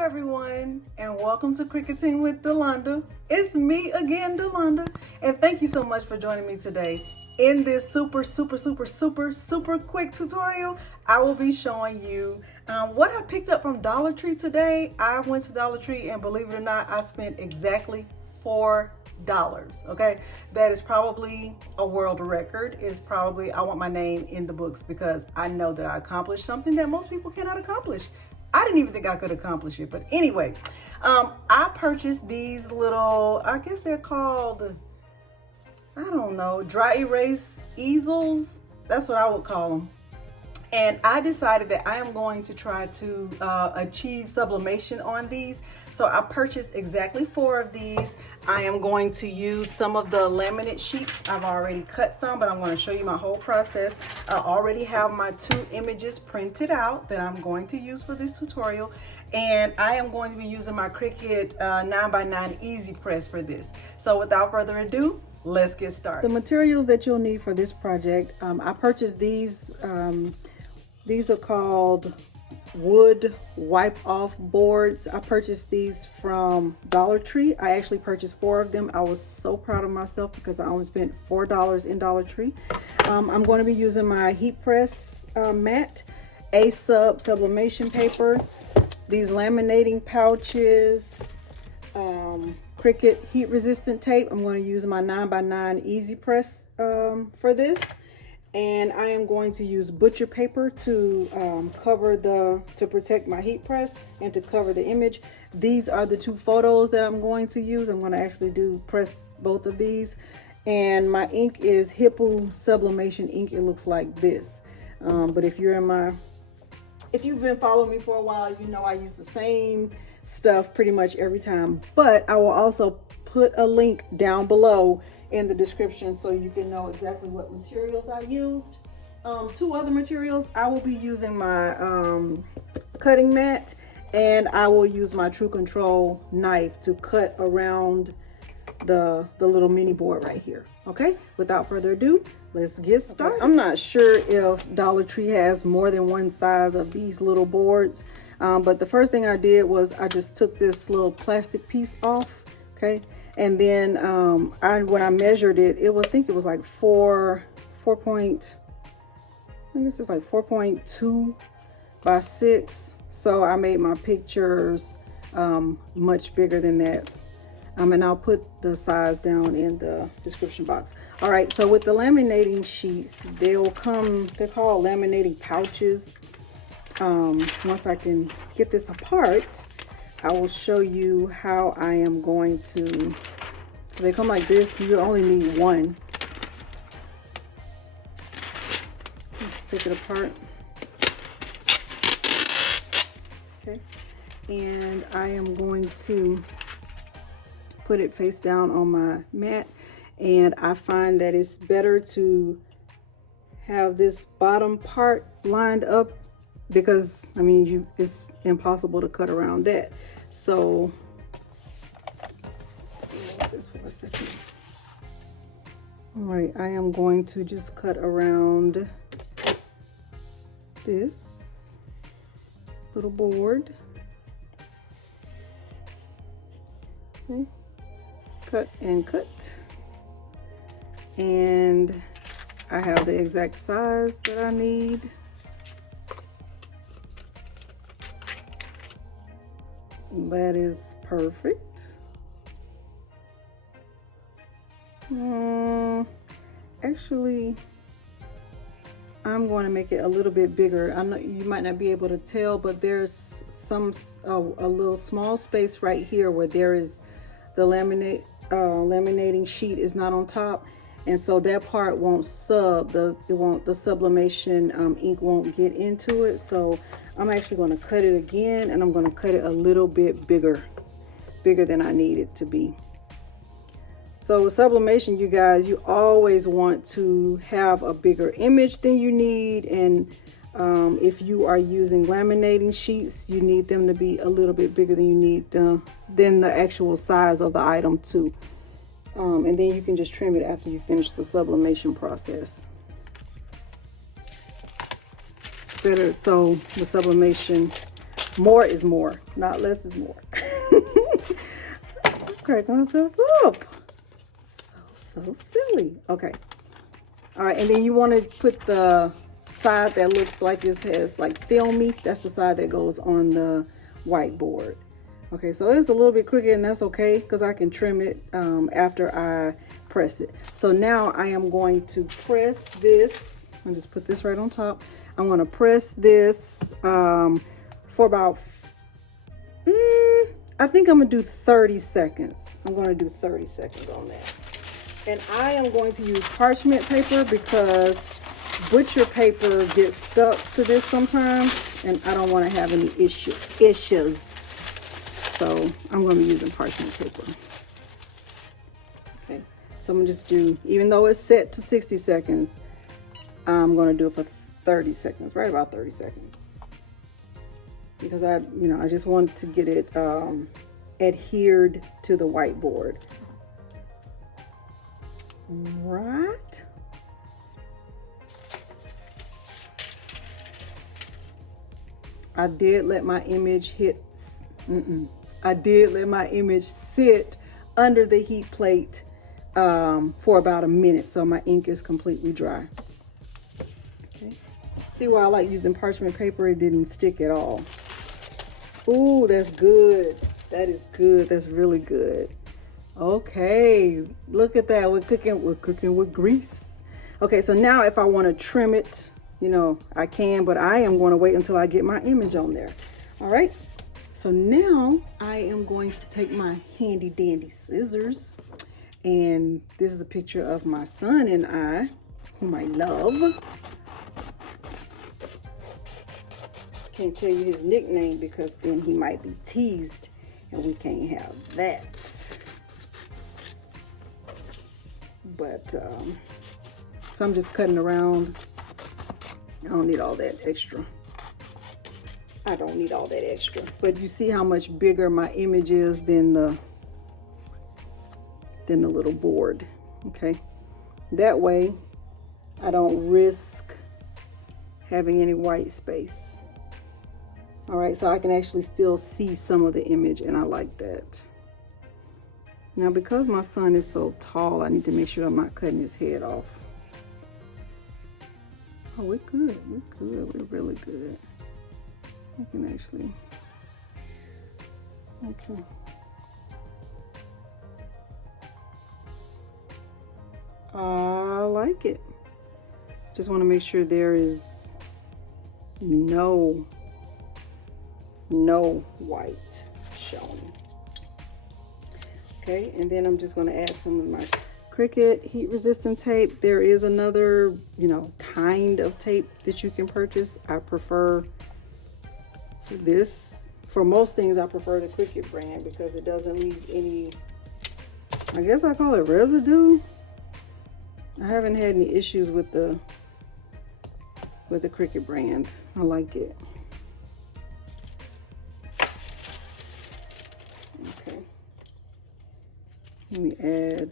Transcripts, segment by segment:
everyone, and welcome to Cricketing with Delonda. It's me again, Delonda, and thank you so much for joining me today. In this super quick tutorial, I will be showing you what I picked up from Dollar Tree today. I went to Dollar Tree and believe it or not, I spent exactly $4. Okay, that is probably a world record. I want my name in the books because I know that I accomplished something that most people cannot accomplish. I didn't even think I could accomplish it, but anyway, I purchased these little, I guess they're called, I don't know, dry erase easels. That's what I would call them. And I decided that I am going to try to achieve sublimation on these. So I purchased exactly 4 of these. I am going to use some of the laminate sheets. I've already cut some, but I'm going to show you my whole process. I already have my 2 images printed out that I'm going to use for this tutorial. And I am going to be using my Cricut 9x9 Easy Press for this. So without further ado, let's get started. The materials that you'll need for this project, I purchased these. These are called wood wipe off boards. I purchased these from Dollar Tree. I actually purchased 4 of them. I was so proud of myself because I only spent $4 in Dollar Tree. I'm going to be using my heat press mat, sublimation paper, these laminating pouches, Cricut heat resistant tape. I'm going to use my 9x9 Easy Press for this. And I am going to use butcher paper to to protect my heat press and to cover the image. These are the 2 photos that I'm going to use. I'm going to actually press both of these. And my ink is Hippo Sublimation ink. It looks like this. But if you've been following me for a while, you know I use the same stuff pretty much every time. But I will also put a link down below in the description so you can know exactly what materials I used. 2 other materials, I will be using my cutting mat, and I will use my True Control knife to cut around the little mini board right here. Okay, without further ado, let's get started. Okay. I'm not sure if Dollar Tree has more than one size of these little boards, but the first thing I did was I just took this little plastic piece off. Okay. And then when I measured it, I think it was like 4.2 by 6. So I made my pictures much bigger than that. And I'll put the size down in the description box. All right, so with the laminating sheets, they're called laminating pouches. Once I can get this apart, I will show you how I am going to, so they come like this. You only need 1. Let's take it apart. Okay, and I am going to put it face down on my mat, and I find that it's better to have this bottom part lined up because I mean it's impossible to cut around that. So this for a second. All right, I am going to just cut around this little board. Okay. Cut and cut, and I have the exact size that I need. That is perfect. Actually, I'm going to make it a little bit bigger. I know you might not be able to tell, but there's a little small space right here where there is the laminating sheet is not on top, and so that part won't the sublimation ink won't get into it. So I'm actually going to cut it again, and I'm going to cut it a little bit bigger than I need it to be. So with sublimation, you guys, you always want to have a bigger image than you need, and if you are using laminating sheets, you need them to be a little bit bigger than you need than the actual size of the item too. And then you can just trim it after you finish the sublimation process. It's better so the sublimation More is more, not less is more. Crack myself up. So silly. Okay. All right, and then you want to put the side that looks like it has like filmy. That's the side that goes on the whiteboard. Okay, so it's a little bit crooked, and that's okay because I can trim it after I press it. So now I am going to press this. I'll just put this right on top. I'm going to press this for about, I think I'm going to do 30 seconds. I'm going to do 30 seconds on that. And I am going to use parchment paper because butcher paper gets stuck to this sometimes, and I don't want to have any issues. So I'm going to be using parchment paper. Okay, so I'm going to just do, even though it's set to 60 seconds, I'm going to do it for 30 seconds, right about 30 seconds. Because I just want to get it adhered to the whiteboard. Right. I did let my image sit under the heat plate for about a minute, so my ink is completely dry. Okay. See why I like using parchment paper? It didn't stick at all. Ooh, that's good. That is good. That's really good. Okay, look at that. We're cooking with grease. Okay, so now if I want to trim it, I can, but I am going to wait until I get my image on there. All right, so now I am going to take my handy dandy scissors, and this is a picture of my son and I, whom I love. Can't tell you his nickname because then he might be teased, and we can't have that. But so I'm just cutting around. I don't need all that extra. I don't need all that extra. But you see how much bigger my image is than the little board. Okay, that way I don't risk having any white space. All right, so I can actually still see some of the image, and I like that. Now, because my son is so tall, I need to make sure I'm not cutting his head off. Oh, we're good. We're good. We're really good. I can actually. Okay. I like it. Just want to make sure there is no white showing. Okay, and then I'm just going to add some of my Cricut heat resistant tape. There is another, kind of tape that you can purchase. I prefer this. For most things, I prefer the Cricut brand because it doesn't leave any, I guess I call it residue. I haven't had any issues with the Cricut brand. I like it. Let me add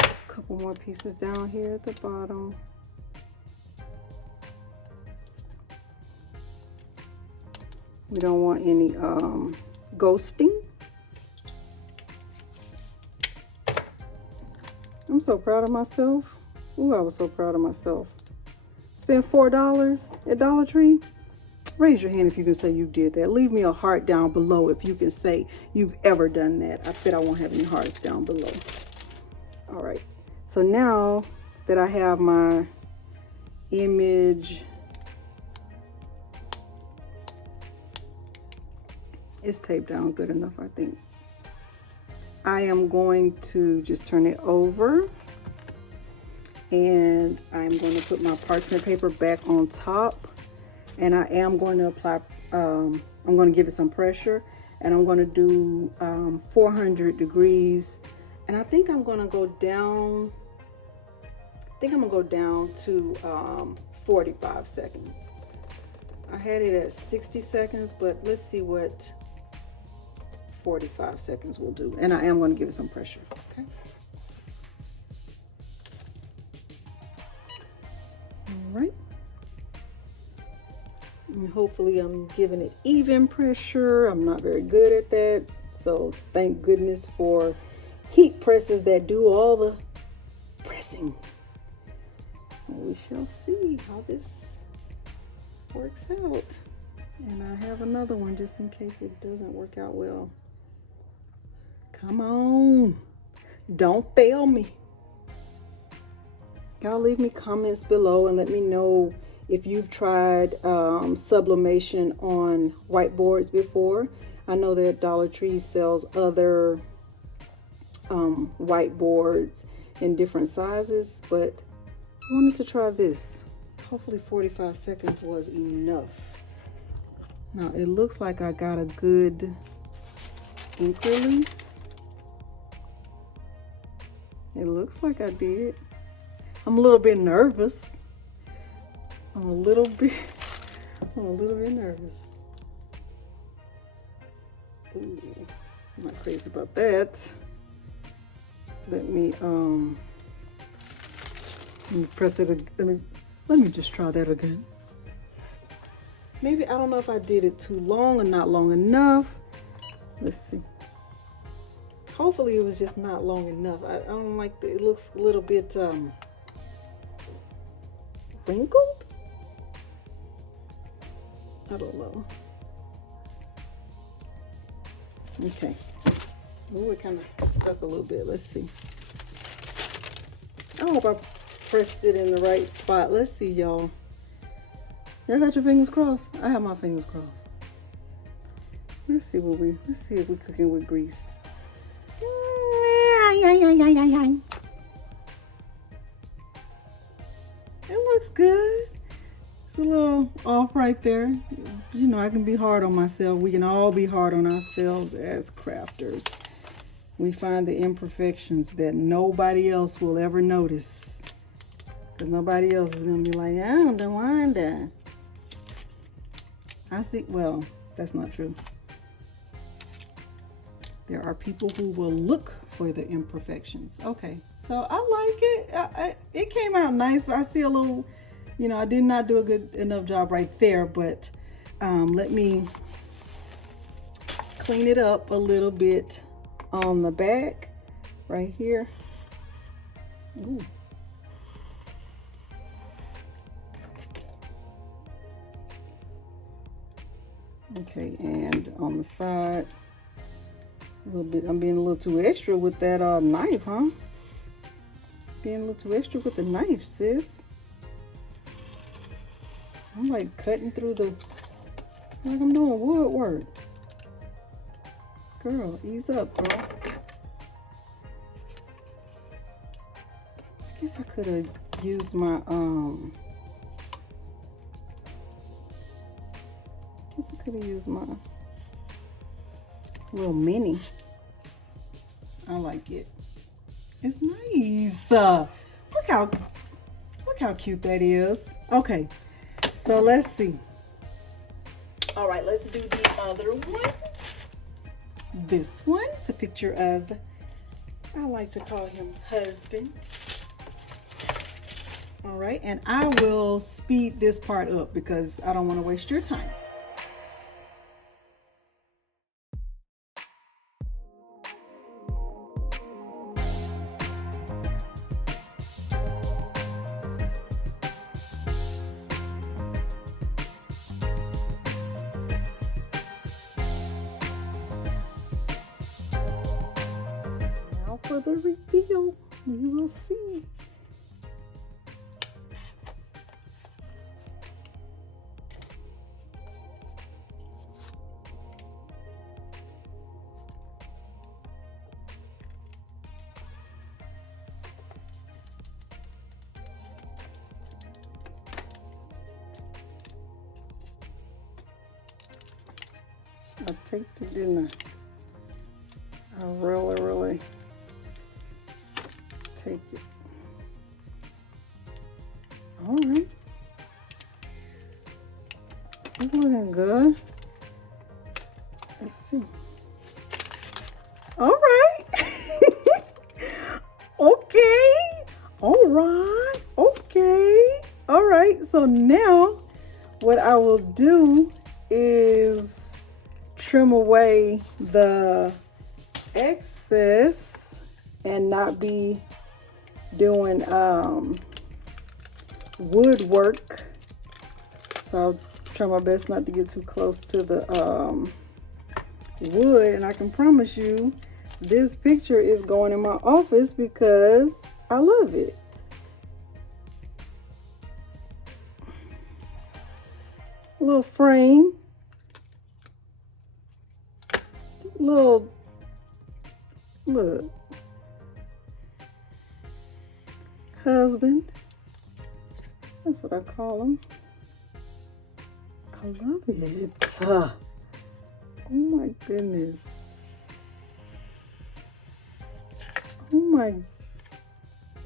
a couple more pieces down here at the bottom. We don't want any ghosting. I'm so proud of myself. Ooh, I was so proud of myself. Spent $4 at Dollar Tree. Raise your hand if you can say you did that. Leave me a heart down below if you can say you've ever done that. I bet I won't have any hearts down below. All right. So now that I have my image, it's taped down good enough, I think. I am going to just turn it over, and I'm going to put my parchment paper back on top. And I am going to apply, I'm going to give it some pressure, and I'm going to do 400 degrees. And I think I'm going to go down, to 45 seconds. I had it at 60 seconds, but let's see what 45 seconds will do. And I am going to give it some pressure, okay? All right. And hopefully I'm giving it even pressure. I'm not very good at that. So thank goodness for heat presses that do all the pressing. And we shall see how this works out. And I have another one just in case it doesn't work out well. Come on, don't fail me. Y'all leave me comments below and let me know if you've tried sublimation on whiteboards before. I know that Dollar Tree sells other whiteboards in different sizes, but I wanted to try this. Hopefully 45 seconds was enough. Now it looks like I got a good ink release. It looks like I did. I'm a little bit nervous. I'm a little bit nervous. Ooh, I'm not crazy about that. Let me press it. Let me just try that again. Maybe, I don't know if I did it too long or not long enough. Let's see. Hopefully it was just not long enough. I don't like the, it looks a little bit wrinkled. I don't know. Okay. Ooh, it kind of stuck a little bit. Let's see. I hope I pressed it in the right spot. Let's see, y'all. Y'all got your fingers crossed? I have my fingers crossed. Let's see if we're cooking with grease. It looks good. It's a little off right there. You know, I can be hard on myself. We can all be hard on ourselves as crafters. We find the imperfections that nobody else will ever notice. Because nobody else is going to be like, oh, Delonda. I see, well, that's not true. There are people who will look for the imperfections. Okay, so I like it. It came out nice, but I see a little, you know, I did not do a good enough job right there, but let me clean it up a little bit on the back right here. Ooh. Okay, and on the side, a little bit, I'm being a little too extra with that knife, huh? Being a little too extra with the knife, sis. I'm like cutting through the, like I'm doing woodwork. Girl, ease up, girl. I guess I could have used my, I could have used my little mini. I like it. It's nice. Look how cute that is. Okay, so let's see. All right, let's do the other one. This one is a picture of, I like to call him husband. All right, and I will speed this part up because I don't want to waste your time. For the reveal, we will see. I taped it, didn't I? I really taped it. All right. It's looking good. Let's see. All right. Okay. All right. Okay. All right. So now what I will do is trim away the excess and not be doing woodwork. So I'll try my best not to get too close to the wood, and I can promise you this picture is going in my office because I love it. A little frame, little, look, husband, that's what I call him. I love it. Oh my goodness. Oh my.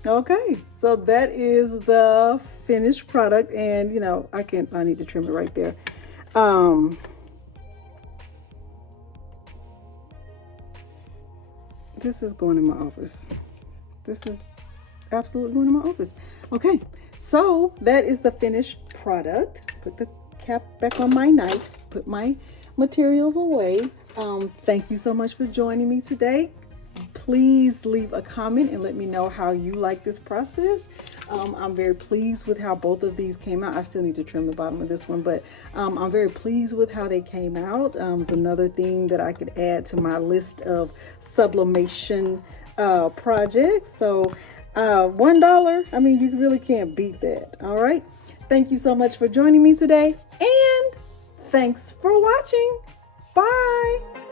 Okay, so that is the finished product, and you know, I need to trim it right there. This is going in my office. This is absolutely going in my office. Okay, so that is the finished product. Put the cap back on my knife, put my materials away. Thank you so much for joining me today. Please leave a comment and let me know how you like this process. I'm very pleased with how both of these came out. I still need to trim the bottom of this one, but I'm very pleased with how they came out. It's another thing that I could add to my list of sublimation projects. So $1, I mean, you really can't beat that. All right. Thank you so much for joining me today, and thanks for watching. Bye.